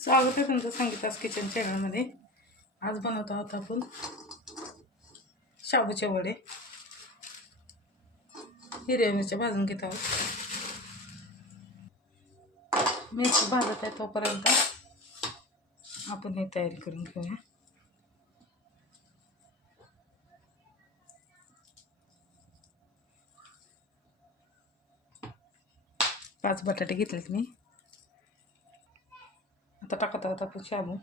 स्वागत आहे तुमचं संगीतास किचन चॅनलमध्ये. आज बनवत आहोत आपण शाबूचे वडे. हिरव्या मिरच्या भाजून घेत आहोत. मिरची भाजत आहे तोपर्यंत आपण हे तयारी करून घेऊया. पाच बटाटे घेतलेत मी. आता टाकत आहोत आपण शाबू.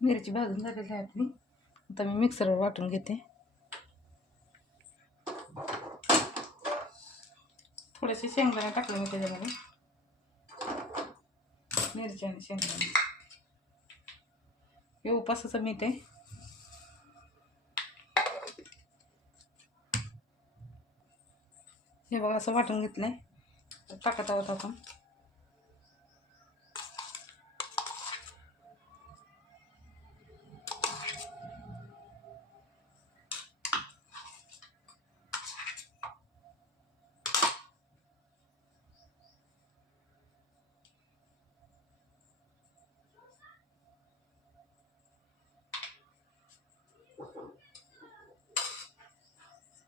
मिरची भाजून झालेली आहे आपली. आता मी मिक्सरवर वाटून घेते. थोडेसे शेंगदाणे टाकले मी त्याच्यामध्ये. मिरच्या आणि शेंगदाणे. हे उपासाचं मीठ आहे. हे बघा असं वाटून घेतलं आहे टाकत आहोत आपण.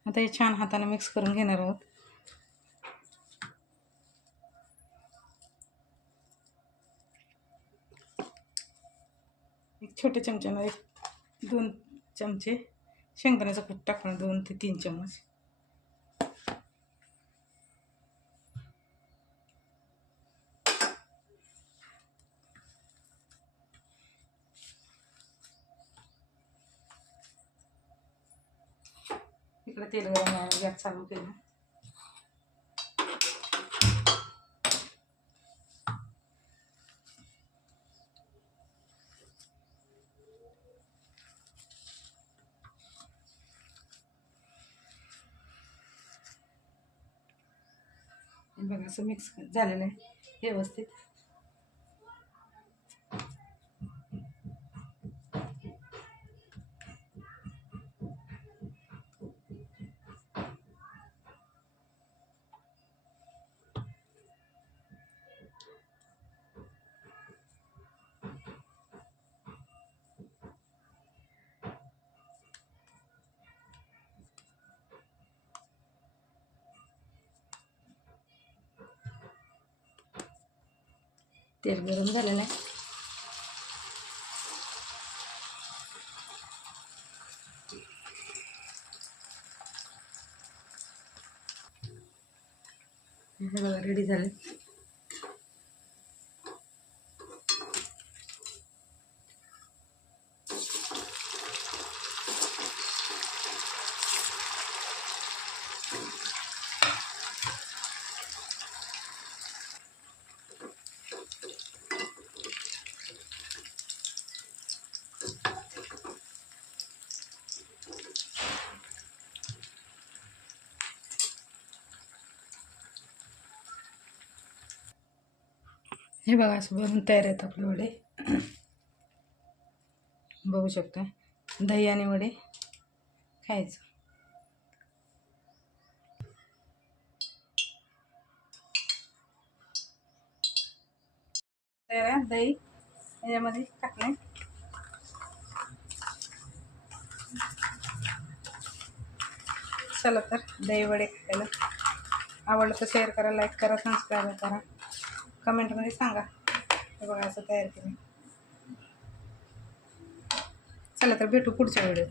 आता हे छान हाताने मिक्स करून घेणार आहोत. एक छोट्या चमच्यानं एक दोन चमचे शेंगदाण्याचा कूट टाकणार दोन ते तीन चमच इकडे तेल गरम गॅस चालू केलं. बघा असं मिक्स झालेलं आहे व्यवस्थित. तेल गरम झालेलं आहे. हे सगळं रेडी झालं. हे बघा असं बनून तयार आहेत आपले वडे. बघू शकता दही आणि वडे खायचं. तयार आहे दही. याच्यामध्ये टाकणे चला तर दही वडे खायला. आवडलं तर शेअर करा लाईक करा सबस्क्राईब करा. कमेंटमध्ये सांगा. हे बघा असं तयार केलं चला तर भेटू पुढच्या वेळेत.